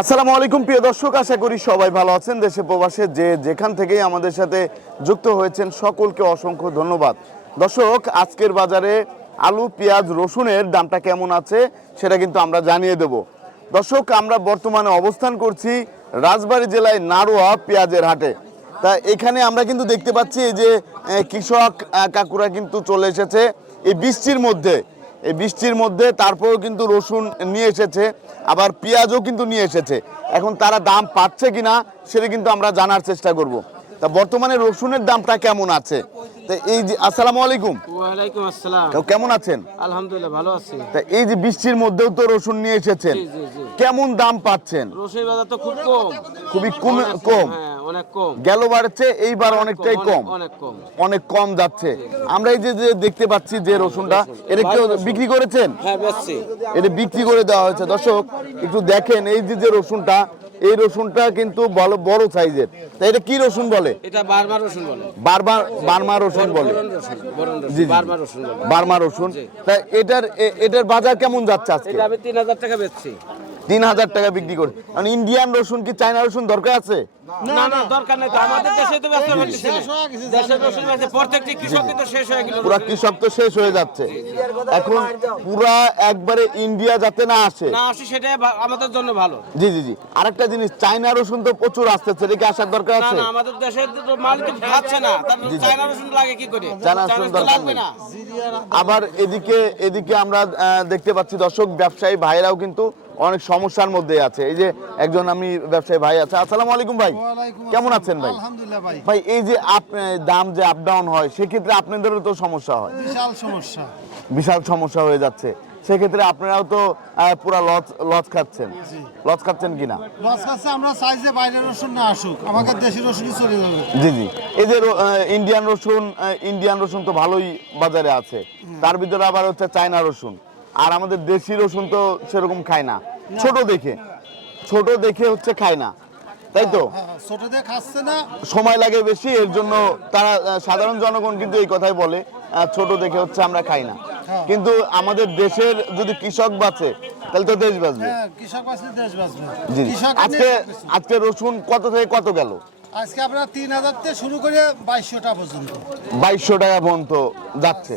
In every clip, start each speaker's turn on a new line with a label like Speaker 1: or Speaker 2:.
Speaker 1: আসসালামু আলাইকুম, প্রিয় দর্শক, আশা করি সবাই ভালো আছেন। দেশে প্রবাসে যে যেখান থেকেই আমাদের সাথে যুক্ত হয়েছেন, সকলকে অসংখ্য ধন্যবাদ। দর্শক, আজকের বাজারে আলু, পেঁয়াজ, রসুনের দামটা কেমন আছে, সেটা কিন্তু আমরা জানিয়ে দেব। দর্শক, আমরা বর্তমানে অবস্থান করছি রাজবাড়ী জেলায় নারোয়া পেঁয়াজের হাটে। তা এখানে আমরা কিন্তু দেখতে পাচ্ছি যে কৃষক কাকুরা কিন্তু চলে এসেছে। এই বৃষ্টির মধ্যে এই বৃষ্টির মধ্যে তারপরেও কিন্তু রসুন নিয়ে এসেছে, আবার পেঁয়াজও কিন্তু নিয়ে এসেছে। এখন তারা দাম পাচ্ছে কিনা, সেটা কিন্তু আমরা জানার চেষ্টা করব। তা বর্তমানে রসুনের দামটা কেমন আছে? তা এই যে আসসালামু আলাইকুম।
Speaker 2: ওয়ালাইকুম আসসালাম।
Speaker 1: কেমন আছেন?
Speaker 2: আলহামদুলিল্লাহ ভালো আছি।
Speaker 1: তা এই যে বৃষ্টির মধ্যেও তো রসুন নিয়ে এসেছেন।
Speaker 2: জি, জি, জি।
Speaker 1: কেমন দাম পাচ্ছেন?
Speaker 2: রসুন বাজার তো খুব কম।
Speaker 1: খুবই কম কম।
Speaker 2: হ্যাঁ অনেক কম।
Speaker 1: এইবার অনেকটাই কম
Speaker 2: অনেক কম।
Speaker 1: অনেক কম যাচ্ছে। আমরা এই যে যে দেখতে পাচ্ছি যে রসুনটা এটা কেউ বিক্রি করেছেন?
Speaker 2: হ্যাঁ বেচছি।
Speaker 1: এটা বিক্রি করে দেওয়া হয়েছে। দর্শক একটু দেখেন এই যে যে রসুনটা এই রসুনটা কিন্তু বড় বড় সাইজের। তাই এটা কি রসুন বলে?
Speaker 2: এটা বারবার রসুন বলে।
Speaker 1: বারবার বার্মা রসুন বলে। জি,
Speaker 2: রসুন
Speaker 1: বার্মা রসুন। তা এটার এটার বাজার কেমন যাচ্ছে আজকে?
Speaker 2: এটা আমি তিন হাজার টাকা বেচছি।
Speaker 1: তিন হাজার টাকা বিক্রি করে মানে ইন্ডিয়ান রসুন কি চায়না রসুন দরকার আছে?
Speaker 2: না না দরকার নেই তো। আমাদের দেশে তো করতেছি। দেশের রসুন আছে প্রত্যেকটি কৃষক কিন্তু শেষ হয়ে গেল।
Speaker 1: পুরা কৃষক তো শেষ হয়ে যাচ্ছে। এখন পুরা একবারে ইন্ডিয়া যাতে না আসে।
Speaker 2: না আসি সেটাই আমাদের জন্য ভালো।
Speaker 1: জি জি জি। আরেকটা জিনিস চায়না রসুন তো প্রচুর আসতেছে এটা কি আসার দরকার আছে?
Speaker 2: না আমাদের দেশে তো মাল তো খাচ্ছে না। তার চায়না রসুন লাগে কি করে?
Speaker 1: চায়না রসুন দরকার নেই। আবার এদিকে এদিকে আমরা আহ, দেখতে পাচ্ছি দর্শক ব্যবসায়ী ভাইরাও কিন্তু অনেক সমস্যার মধ্যে আছে। এই যে একজন আমি ব্যবসায়ী ভাই আছে। আসসালামু আলাইকুম ভাই। কেমন আছেন ভাই?
Speaker 3: আলহামদুলিল্লাহ ভাই।
Speaker 1: ভাই এই যে দাম যে আপ ডাউন হয় সেক্ষেত্রে আপনাদেরও তো সমস্যা হয়।
Speaker 3: বিশাল সমস্যা।
Speaker 1: বিশাল সমস্যা হয়ে যাচ্ছে। সেক্ষেত্রে আপনারাও তো পুরা লস লস খাচ্ছেন। লস খাচ্ছেন কিনা?
Speaker 3: লস কাছে আমরা চাই যে বাইরের রসুন না আসুক আমাকে দেশি রসুনই চলে যাবে।
Speaker 1: জি জি। এই যে ইন্ডিয়ান রসুন ইন্ডিয়ান রসুন তো ভালোই বাজারে আছে। তার ভিতরে আবার হচ্ছে চায়না রসুন। আর আমাদের দেশি রসুন তো সেরকম খায় না। ছোট দেখে ছোট দেখে হচ্ছে খায় না। তাই তো?
Speaker 3: হ্যাঁ, ছোট দিয়ে খাচ্ছে না।
Speaker 1: সময় লাগে বেশি এর জন্য তারা সাধারণ জনগণ কিন্তু এই কথাই বলে ছোট দেখে হচ্ছে আমরা খাই না।
Speaker 3: হ্যাঁ।
Speaker 1: কিন্তু আমাদের দেশের যদি কৃষক বাঁচে তাহলে তো দেশ বাঁচবে।
Speaker 3: হ্যাঁ কৃষক বাঁচলে দেশ বাঁচবে।
Speaker 1: জি জি।
Speaker 3: কৃষক
Speaker 1: আজকে আজকে রসুন কত থেকে কত গেল?
Speaker 3: আজকে আপনার তিন হাজার থেকে শুরু করে বাইশশোটা পর্যন্ত।
Speaker 1: বাইশশো টাকা পর্যন্ত যাচ্ছে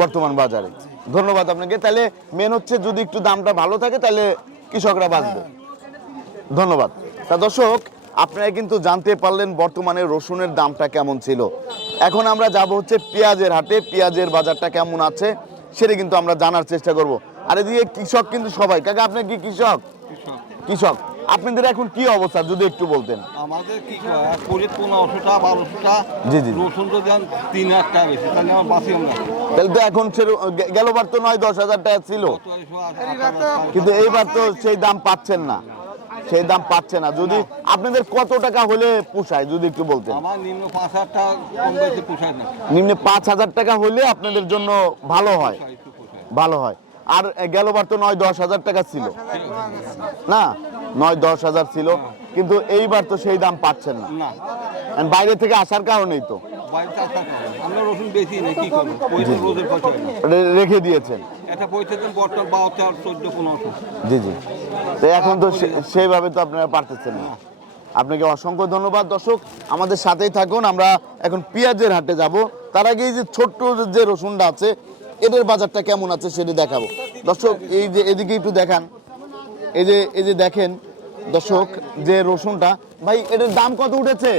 Speaker 1: বর্তমান বাজারে। ধন্যবাদ আপনাকে। তাহলে মেন হচ্ছে যদি একটু দামটা ভালো থাকে তাহলে কৃষকরা বাঁচবে। ধন্যবাদ। তা দর্শক আপনারা কিন্তু জানতে পারলেন বর্তমানে রসুনের দামটা কেমন ছিল। এখন আমরা যাব হচ্ছে পেঁয়াজের হাটে পেঁয়াজের বাজারটা কেমন আছে সেটা কিন্তু আমরা জানার চেষ্টা করব। আর এদিকে কৃষক কিন্তু সবাই। কাকা আপনি কি কৃষক? কৃষক। আপনাদের এখন কি অবস্থা যদি একটু বলতেন?
Speaker 4: আমাদের কি পনেরোশোটা বারোশোটা
Speaker 1: জি, জি।
Speaker 4: রসুন তো দেন তিন হাজার টাকা বেশি তাহলে আমার বাঁচি আমরা
Speaker 1: তাহলে তো এখন গেলবার তো নয় দশ হাজার টাকা ছিল। কিন্তু এইবার তো সেই দাম পাচ্ছেন না। সেই দাম পাচ্ছে না। যদি আপনাদের কত টাকা হলে পোষায় যদি একটু বলতেন?
Speaker 4: আমার নিম্ন পাঁচ হাজার টাকা কম বেশি পোষায় না।
Speaker 1: নিম্নে পাঁচ হাজার টাকা হলে আপনাদের জন্য ভালো হয়। ভালো হয়। আর গেলবার তো নয় দশ হাজার টাকা ছিল। না নয় দশ হাজার ছিল। কিন্তু এইবার তো সেই দাম পাচ্ছেন না। বাইরে থেকে আসার কারণেই তো। রেখে দিয়েছেন। জি জি। এখন তো সেইভাবে তো আপনারা পারতেছেন না। আপনাকে অসংখ্য ধন্যবাদ। দর্শক আমাদের সাথেই থাকুন। আমরা এখন পেঁয়াজের হাটে যাব। তার আগে এই যে ছোট্ট যে রসুনটা আছে এদের বাজারটা কেমন আছে সেটা দেখাবো। দর্শক এই যে এদিকে একটু দেখান। এই যে এই যে দেখেন দর্শক যে রসুনটা ভাই এটার দাম কত উঠেছে?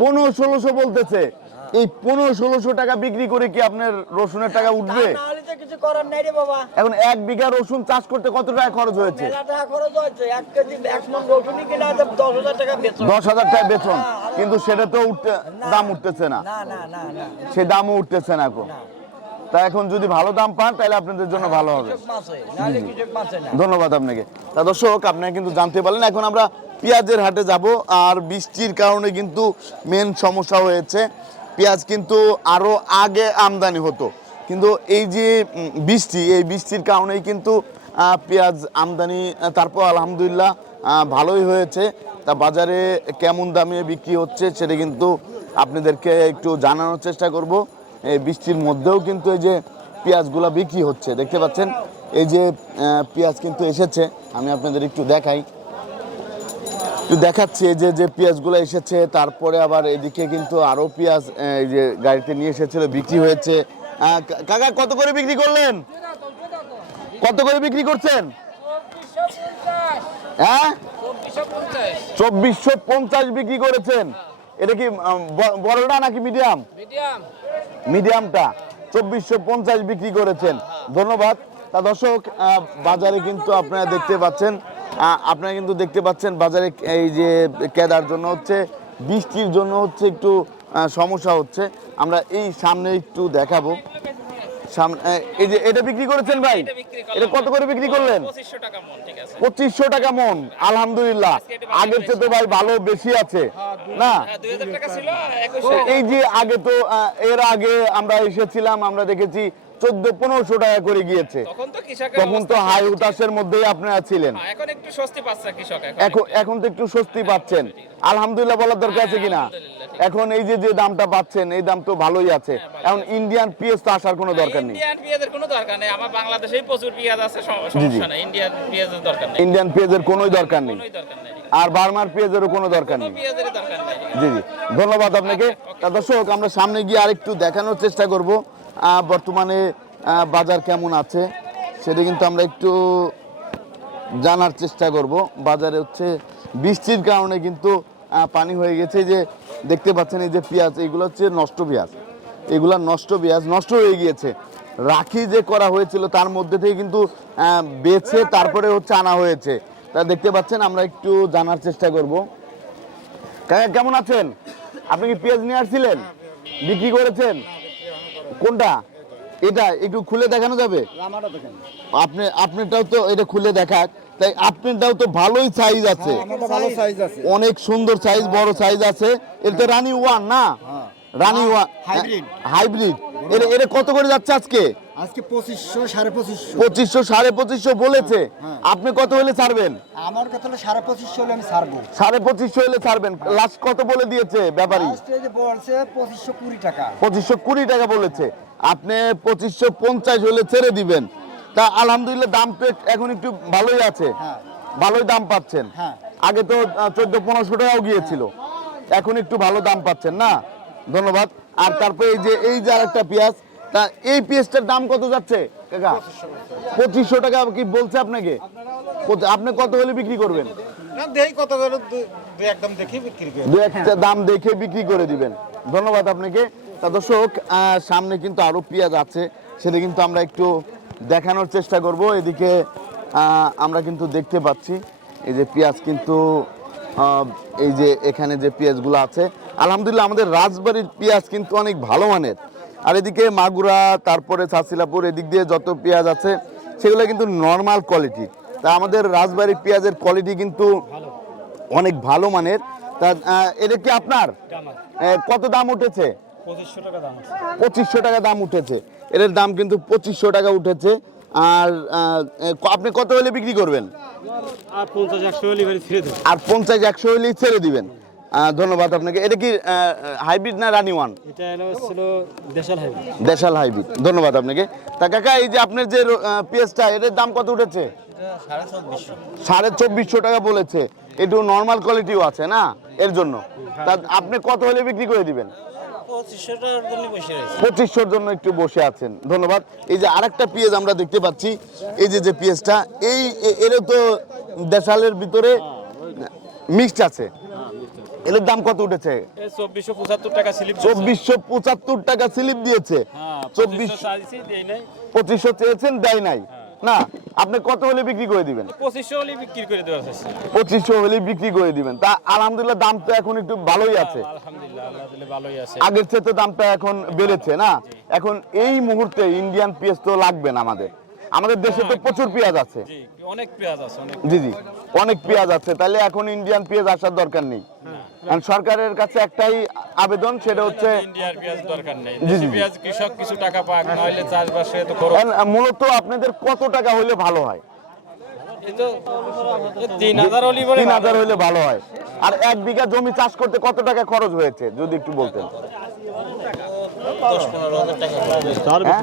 Speaker 1: পনেরো ষোলোশো বলতেছে। এই পনেরো ষোলোশো টাকা বিক্রি করে কি আপনার রসুনের টাকা উঠবে? এখন এক বিঘা রসুন চাষ করতে কত টাকা খরচ হয়েছে?
Speaker 5: দশ হাজার টাকা বেতন।
Speaker 1: কিন্তু সেটা তো উঠতে দাম উঠতেছে না। সে দামও উঠতেছে না এখন। তা এখন যদি ভালো দাম পান তাহলে আপনাদের জন্য ভালো হবে। ধন্যবাদ আপনাকে। তা দর্শক আপনারা কিন্তু জানতে পারলেন এখন আমরা পেঁয়াজের হাটে যাব আর বৃষ্টির কারণে কিন্তু মেন সমস্যা হয়েছে। পেঁয়াজ কিন্তু আরও আগে আমদানি হতো। কিন্তু এই যে বৃষ্টি এই বৃষ্টির কারণেই কিন্তু পেঁয়াজ আমদানি তারপর আলহামদুলিল্লাহ ভালোই হয়েছে। তা বাজারে কেমন দামে বিক্রি হচ্ছে সেটা কিন্তু আপনাদেরকে একটু জানানোর চেষ্টা করব। এই বৃষ্টির মধ্যেও কিন্তু এই যে পেঁয়াজগুলা বিক্রি হচ্ছে, দেখতে পাচ্ছেন? এই যে পেঁয়াজ কিন্তু এসেছে, আমি আপনাদের একটু দেখাই। একটু দেখাচ্ছি এই যে যে পেঁয়াজগুলো এসেছে, তারপরে আবার এদিকে কিন্তু আরও পেঁয়াজ এই যে গাড়িতে নিয়ে এসেছিল, বিক্রি হয়েছে। কাকা, কত করে বিক্রি করলেন? কত করে বিক্রি করছেন? হ্যাঁ? চব্বিশশো পঞ্চাশ বিক্রি করেছেন। এটা কি বড়টা নাকি মিডিয়াম। মিডিয়ামটা চব্বিশশো পঞ্চাশ বিক্রি করেছেন। ধন্যবাদ। তা দর্শক বাজারে কিন্তু আপনারা দেখতে পাচ্ছেন আপনারা কিন্তু দেখতে পাচ্ছেন বাজারে এই যে কেদার জন্য হচ্ছে, বৃষ্টির জন্য হচ্ছে একটু সমস্যা হচ্ছে। আমরা এই সামনে একটু দেখাবো। এই যে এটা বিক্রি করেছেন ভাই? এটা কত করে বিক্রি করলেন? পঁচিশশো টাকা মন আলহামদুলিল্লাহ। আগের চেয়ে তো ভাই ভালো বেশি আছে না? এই যে আগে তো এর আগে আমরা এসেছিলাম আমরা দেখেছি চোদ্দ পনেরোশো টাকা করে গিয়েছে।
Speaker 6: তখন তো
Speaker 1: হাই উতাসের মধ্যেই আপনারা ছিলেন
Speaker 6: এখন একটু স্বস্তি পাচ্ছে কৃষক এখন
Speaker 1: এখন তো একটু স্বস্তি পাচ্ছেন। আলহামদুলিল্লাহ বলার দরকার আছে কিনা? এখন এই যে যে দামটা পাচ্ছেন এই দাম তো ভালোই আছে। এখন ইন্ডিয়ান পিএস তো আসার কোনো দরকার নেই।
Speaker 6: ইন্ডিয়ান পেঁয়াজের কোনো দরকার নেই। আমার বাংলাদেশেই প্রচুর পেঁয়াজ আছে সমস্যা নেই। ইন্ডিয়ান পেঁয়াজের দরকার নেই।
Speaker 1: ইন্ডিয়ান পেঁয়াজের দরকার আর বার্মার পেঁয়াজেরও কোনো দরকার
Speaker 6: কোনো
Speaker 1: নেই।
Speaker 6: দরকার নেই।
Speaker 1: জি জি। ধন্যবাদ আপনাকে। দর্শক আমরা সামনে গিয়ে আরেকটু দেখানোর চেষ্টা করব। বর্তমানে বাজার কেমন আছে সেটা কিন্তু আমরা একটু জানার চেষ্টা করব। বাজারে হচ্ছে বৃষ্টির কারণে কিন্তু পানি হয়ে গেছে যে দেখতে পাচ্ছেন এই যে পেঁয়াজ, এগুলো হচ্ছে নষ্ট পেঁয়াজ। এগুলা নষ্ট পেঁয়াজ, নষ্ট হয়ে গিয়েছে। রাখি যে করা হয়েছিল তার মধ্যে থেকে কিন্তু বেছে তারপরে হচ্ছে আনা হয়েছে। তা দেখতে পাচ্ছেন আমরা একটু জানার চেষ্টা করব। কেমন আছেন? আপনি কি পেঁয়াজ নিয়ে আসছিলেন? বিক্রি করেছেন? কোনটা? এটা একটু খুলে দেখানো যাবে? আপনি আপনারটাও তো এটা খুলে দেখাক। তাই আপনারটাও তো ভালোই সাইজ আছে।
Speaker 3: সাইজ আছে।
Speaker 1: অনেক সুন্দর সাইজ বড় সাইজ আছে। এটা রানি ওয়ান না? রানি ওয়ান। হাইব্রিড এটা এটা কত করে যাচ্ছে আজকে?
Speaker 3: আজকে পঁচিশশো সাড়ে পঁচিশশো।
Speaker 1: পঁচিশশো সাড়ে পঁচিশশো বলেছে। আপনি কত হলে ছাড়বেন?
Speaker 3: আমার কথা হলো হলে আমি ছাড়বো।
Speaker 1: হলে ছাড়বেন। লাস্ট কত বলে দিয়েছে ব্যাপারী?
Speaker 3: যে বলছে পঁচিশশো কুড়ি টাকা।
Speaker 1: পঁচিশশো কুড়ি টাকা বলেছে। আপনি পঁচিশশো পঞ্চাশ হলে ছেড়ে দিবেন। তা আলহামদুলিল্লাহ দাম তো এখন একটু ভালোই আছে।
Speaker 3: হ্যাঁ।
Speaker 1: ভালোই দাম পাচ্ছেন।
Speaker 3: হ্যাঁ।
Speaker 1: আগে তো চোদ্দ পনেরোশো টাকাও গিয়েছিল। এখন একটু ভালো দাম পাচ্ছেন না? ধন্যবাদ। আর তারপরে এই যে এই যে আরেকটা পেঁয়াজ তা এই পেঁয়াজটার দাম কত যাচ্ছে? কাকা? পঁচিশশো টাকা কি বলছে আপনাকে? আপনি কত হলে বিক্রি করবেন?
Speaker 3: দু-
Speaker 1: একটা দাম দেখে বিক্রি করে দিবেন। ধন্যবাদ আপনাকে। তা দর্শক সামনে কিন্তু আরও পেঁয়াজ আছে সেটা কিন্তু আমরা একটু দেখানোর চেষ্টা করব। এদিকে আহ, আমরা কিন্তু দেখতে পাচ্ছি এই যে পেঁয়াজ কিন্তু এই যে এখানে যে পেঁয়াজগুলো আছে আলহামদুলিল্লাহ আমাদের রাজবাড়ির পেঁয়াজ কিন্তু অনেক ভালো মানের। আর এদিকে মাগুরা তারপরে ছাসিলাপুর এদিক দিয়ে যত পেঁয়াজ আছে সেগুলো কিন্তু নর্মাল কোয়ালিটি তা আমাদের রাজবাড়ির পেঁয়াজের কোয়ালিটি কিন্তু অনেক ভালো মানের। তা এটা কি আপনার? কত দাম উঠেছে? পঁচিশশো টাকা দাম উঠেছে। এর দাম কিন্তু পঁচিশশো টাকা উঠেছে। আর আপনি কত হলে বিক্রি করবেন?
Speaker 2: আর পঞ্চাশ একশো হলে ছেড়ে
Speaker 1: দিবেন। ধন্যবাদ আপনাকে। এটা কি হাইব্রিড না রানি ওয়ান?
Speaker 2: এটা ছিল দেশাল হাইব্রিড।
Speaker 1: দেশাল হাইব্রিড। ধন্যবাদ আপনাকে। তা কাকা এই যে আপনার যে পেঁয়াজটা এটার দাম কত উঠেছে? সাড়ে চব্বিশশো টাকা বলেছে। একটু নর্মাল কোয়ালিটিও আছে না এর জন্য? তা আপনি কত হলে বিক্রি করে দিবেন? পঁচিশশোর জন্য একটু বসে আছেন। ধন্যবাদ। এই যে আরেকটা পেঁয়াজ আমরা দেখতে পাচ্ছি এই যে যে পেঁয়াজটা এই এ- এরও তো দেশালের ভিতরে মিক্সড আছে। এর দাম কত উঠেছে?
Speaker 2: চব্বিশশো পঁচাত্তর টাকা স্লিপ
Speaker 1: দিয়েছে। চব্বিশ পঁচিশশো চেয়েছেন দেয় নাই। না আপনি কত হলে বিক্রি করে দিবেন?
Speaker 2: পঁচিশশো হলে বিক্রি করে দেওয়ার
Speaker 1: পঁচিশশো হলে বিক্রি করে দিবেন। তা আলহামদুলিল্লাহ দাম তো এখন একটু ভালোই আছে।
Speaker 2: ভালোই আছে।
Speaker 1: আগের চেয়ে তো দামটা এখন বেড়েছে না? এখন এই মুহূর্তে ইন্ডিয়ান পেঁয়াজ তো লাগবে না আমাদের। আমাদের দেশে তো প্রচুর পেঁয়াজ আছে।
Speaker 2: জি অনেক পেঁয়াজ আছে
Speaker 1: জি জি অনেক পেঁয়াজ আছে। তাহলে এখন ইন্ডিয়ান পেঁয়াজ আসার দরকার নেই। সরকারের কাছে একটাই আবেদন সেটা হচ্ছে
Speaker 2: ইন্ডিয়ার পেঁয়াজ দরকার নেই। দেশি পেঁয়াজ কৃষক কিছু টাকা পাক চাষবাসে তো খরচ
Speaker 1: মূলত আপনাদের কত টাকা হলে ভালো হয়?
Speaker 2: তিন হাজার হলে
Speaker 1: ভালো হয়। আর এক বিঘা জমি চাষ করতে কত টাকা খরচ হয়েছে যদি একটু বলতেন? হ্যাঁ?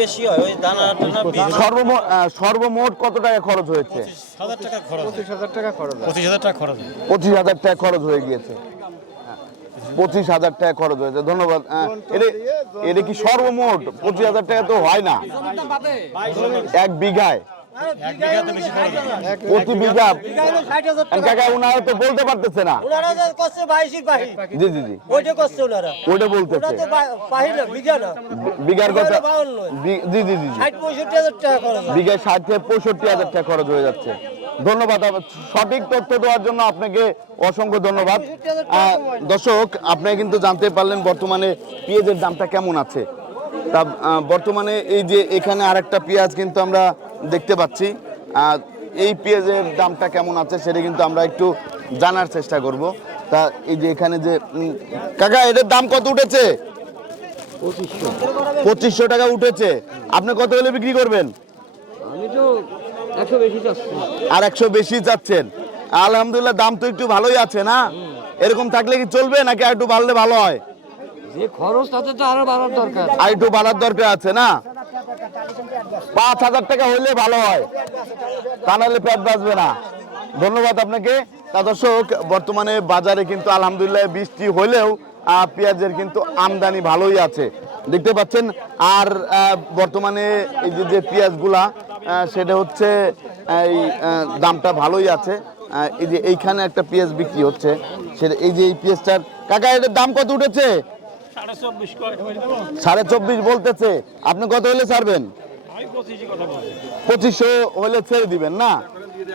Speaker 5: বেশি হয় ওই দানা
Speaker 1: সর্বমোট সর্বমোট কত টাকা খরচ হয়েছে? পঁচিশ হাজার টাকা খরচ। হয়ে। গিয়েছে। পঁচিশ হাজার টাকা খরচ হয়েছে। ধন্যবাদ। এটা কি সর্বমোট? পঁচিশ হাজার টাকা তো হয় না। এক বিঘায়। প্রতি বিঘা? কাকা ওনারা তো বলতে পারতেছে না।
Speaker 5: ওনারা করছে বাইশির বাহি
Speaker 1: জি জি জি।
Speaker 5: ওইটা করছে ওনারা
Speaker 1: ওটা বলতেছে
Speaker 5: ওটা না বিঘা না।
Speaker 1: বিঘার কথা
Speaker 5: বিঘাটা বাউন্ন।
Speaker 1: বি- জি জি জি জি।
Speaker 5: ষাট পঁয়ষট্টি হাজার টাকা খরচ হয়।
Speaker 1: ষাট থেকে পঁয়ষট্টি হাজার টাকা খরচ হয়ে যাচ্ছে। ধন্যবাদ। সঠিক তথ্য দেওয়ার জন্য আপনাকে অসংখ্য ধন্যবাদ। আহ, দর্শক আপনি কিন্তু জানতে পারলেন বর্তমানে পেঁয়াজের দামটা কেমন আছে। তা বর্তমানে এই যে এখানে আরেকটা পেঁয়াজ কিন্তু আমরা দেখতে পাচ্ছি। এই পেঁয়াজের দামটা কেমন আছে সেটা কিন্তু আমরা একটু জানার চেষ্টা করব। তা এই যে এখানে যে কাকা এটার দাম কত উঠেছে? পঁচিশশো টাকা উঠেছে। আপনি কত হলে বিক্রি করবেন? আর একশো বেশি চাচ্ছেন। আলহামদুলিল্লাহ দাম তো একটু ভালোই আছে না? এরকম থাকলে কি চলবে নাকি একটু বাড়লে ভালো হয়? বর্তমানে বাজারে কিন্তু আলহামদুলিল্লাহ বৃষ্টি হলেও পেঁয়াজের কিন্তু আমদানি ভালোই আছে। দেখতে পাচ্ছেন? আর বর্তমানে এই যে যে পেঁয়াজগুলা সেটা হচ্ছে এই দামটা ভালোই আছে। এই যে, এইখানে একটা পেঁয়াজ বিক্রি হচ্ছে। সেটা, এই যে, এই পেঁয়াজটার, কাকা, এটার দাম কত উঠেছে? সাড়ে চব্বিশ বলতেছে। আপনি কত হলে ছাড়বেন? পঁচিশশো হলে ছেড়ে দিবেন না?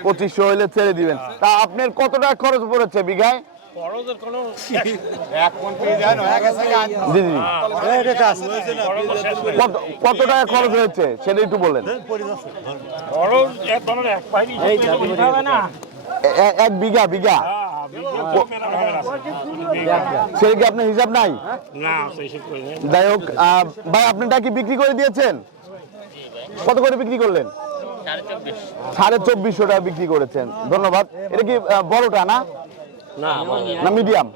Speaker 1: পঁচিশশো হলে ছেড়ে দিবেন। তা আপনার কত টাকা খরচ পড়েছে বিঘায়? কত টাকা খরচ হয়েছে? সেটা একটু বলেন। এক বিঘা বিঘা। সেটা কি আপনার হিসাব নাই? যাই হোক ভাই আপনারটা কি বিক্রি করে দিয়েছেন? কত করে বিক্রি করলেন?
Speaker 6: সাড়ে
Speaker 1: চব্বিশশো টাকা বিক্রি করেছেন। ধন্যবাদ। এটা কি বড়টা না? না মিডিয়াম?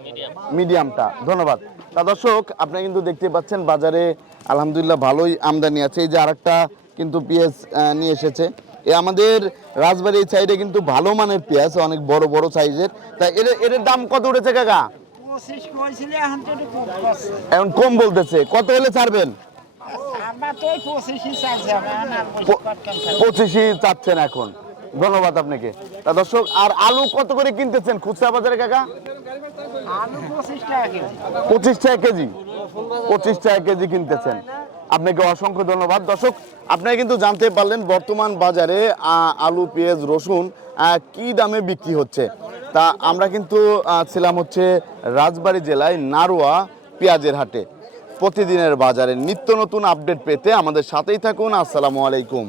Speaker 1: মিডিয়ামটা। ধন্যবাদ। তা দর্শক আপনি কিন্তু দেখতে পাচ্ছেন বাজারে আলহামদুলিল্লাহ ভালোই আমদানি আছে। এই যে আরেকটা কিন্তু আহ, নিয়ে এসেছে। এ আমাদের রাজবাড়ির সাইডে কিন্তু ভালো মানের পেঁয়াজ অনেক বড় বড় সাইজের তা এর এর দাম কত উঠেছে কাকা?
Speaker 7: এখন কম
Speaker 1: বলতেছে। কত হলে ছাড়বেন?
Speaker 7: পঁচিশই
Speaker 1: চাচ্ছেন এখন। ধন্যবাদ আপনাকে। তা দর্শক আর আলু কত করে কিনতেছেন খুচরা বাজারে কাকা?
Speaker 7: পঁচিশ টাকা কেজি।
Speaker 1: পঁচিশ টাকা কেজি কিনতেছেন। আপনাকে অসংখ্য ধন্যবাদ। দর্শক, আপনারা কিন্তু জানতে পারলেন বর্তমান বাজারে আলু, পেঁয়াজ, রসুন কি দামে বিক্রি হচ্ছে। তা আমরা কিন্তু ছিলাম হচ্ছে রাজবাড়ী জেলায় নারোয়া পেঁয়াজের হাটে। প্রতিদিনের বাজারে নিত্য নতুন আপডেট পেতে আমাদের সাথেই থাকুন। আসসালামু আলাইকুম।